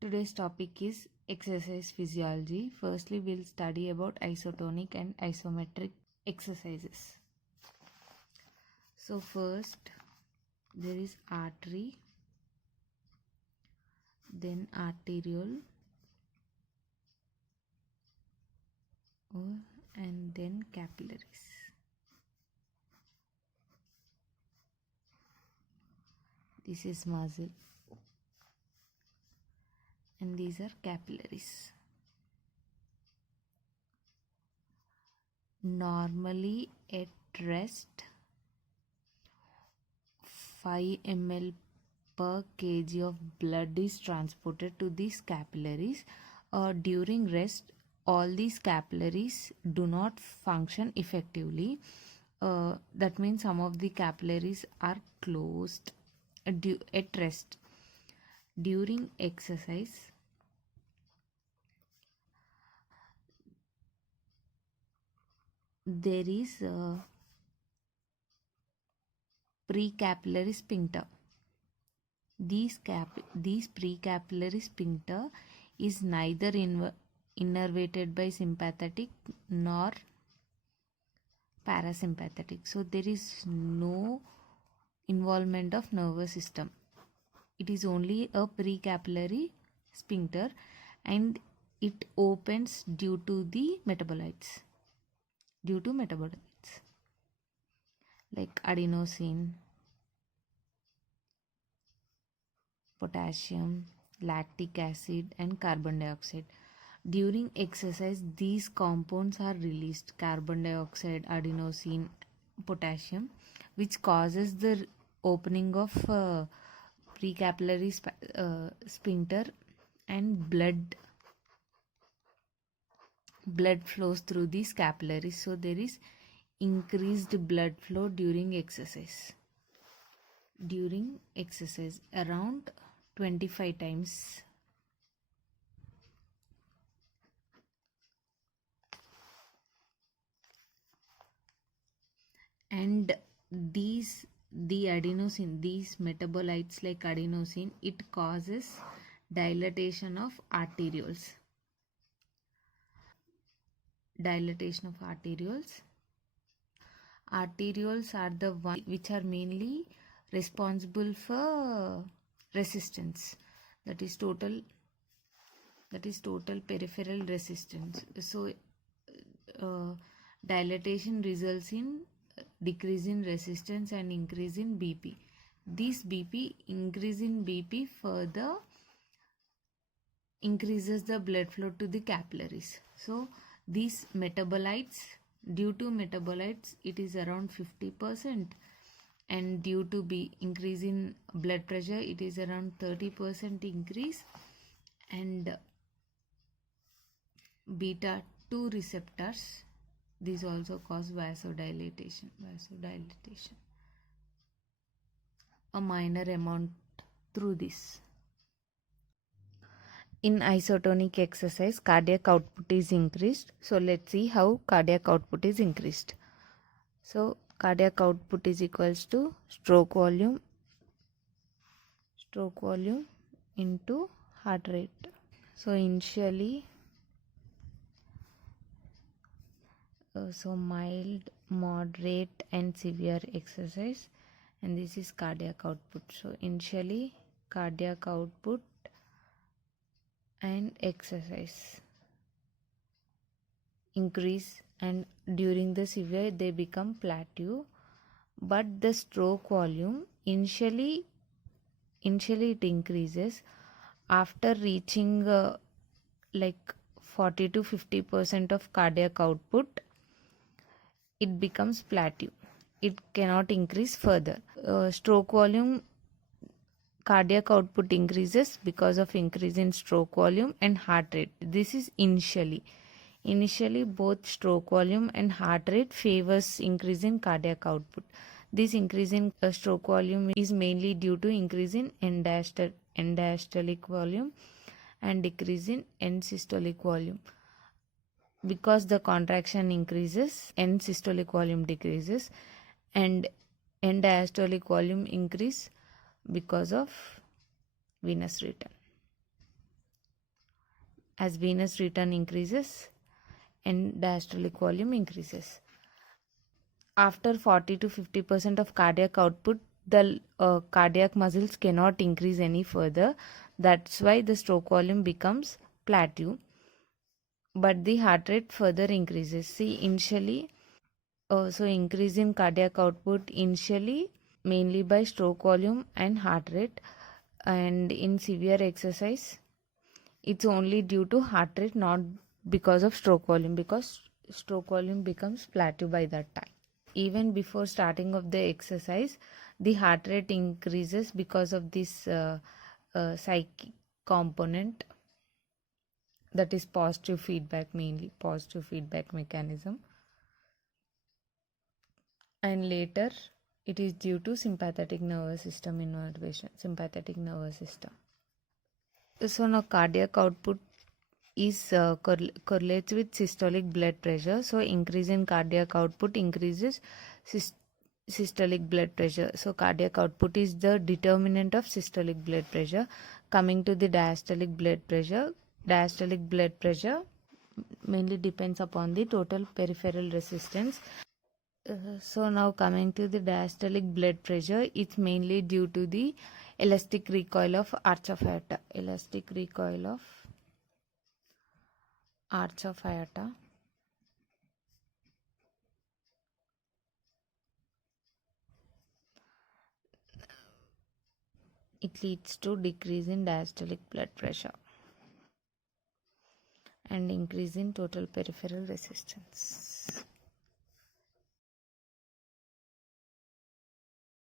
Today's topic is exercise physiology. Firstly, we'll study about isotonic and isometric exercises. So first, there is artery, then arteriole, and then capillaries. This is muscle, and these are capillaries. Normally at rest, 5 ml per kg of blood is transported to these capillaries. During rest, all these capillaries do not function effectively. That means some of the capillaries are closed at rest. During exercise, there is a precapillary sphincter. These precapillary sphincter is neither innervated by sympathetic nor parasympathetic. So there is no involvement of nervous system. It is only a precapillary sphincter and it opens due to the metabolites. Like adenosine, potassium, lactic acid and carbon dioxide. During exercise, these compounds are released: carbon dioxide, adenosine, potassium, which causes the opening of precapillary sphincter, and blood flows through these capillaries. So there is increased blood flow during exercise. Around 25 times. And the adenosine, these metabolites like adenosine, it causes dilatation of arterioles. Arterioles are the ones which are mainly responsible for resistance, that is total peripheral resistance. So dilatation results in decrease in resistance and increase in BP. This increase in BP further increases the blood flow to the capillaries. So these metabolites, due to metabolites, it is around 50%, and due to increase in blood pressure, it is around 30% increase, and beta 2 receptors, these also cause vasodilatation. A minor amount through this. In isotonic exercise, cardiac output is increased. So let's see how cardiac output is increased. So cardiac output is equals to stroke volume into heart rate. So initially, mild, moderate and severe exercise, and this is cardiac output. So initially cardiac output and exercise increase, and during the severe they become plateau. But the stroke volume initially it increases. After reaching like 40 to 50% of cardiac output, it becomes plateau. It cannot increase further. Stroke volume, cardiac output increases because of increase in stroke volume and heart rate. This is initially both stroke volume and heart rate favors increase in cardiac output. This increase in stroke volume is mainly due to increase in end diastolic volume and decrease in end systolic volume. Because the contraction increases, end systolic volume decreases, and end diastolic volume increase because of venous return. as venous return increases and diastolic volume increases. After 40 to 50% of cardiac output, the cardiac muscles cannot increase any further. That's why the stroke volume becomes plateau, but the heart rate further increases. See, initially, so increase in cardiac output initially mainly by stroke volume and heart rate, and in severe exercise it's only due to heart rate, not because of stroke volume, because stroke volume becomes plateau by that time. Even before starting of the exercise, the heart rate increases because of this psychic component, that is positive feedback, mainly positive feedback mechanism, and later it is due to sympathetic nervous system innervation, sympathetic nervous system. So now cardiac output is correlates with systolic blood pressure. So increase in cardiac output increases systolic blood pressure. So cardiac output is the determinant of systolic blood pressure. Coming to the diastolic blood pressure mainly depends upon the total peripheral resistance. So now coming to the diastolic blood pressure, it's mainly due to the elastic recoil of arch of aorta. Elastic recoil of arch of aorta. It leads to decrease in diastolic blood pressure and increase in total peripheral resistance.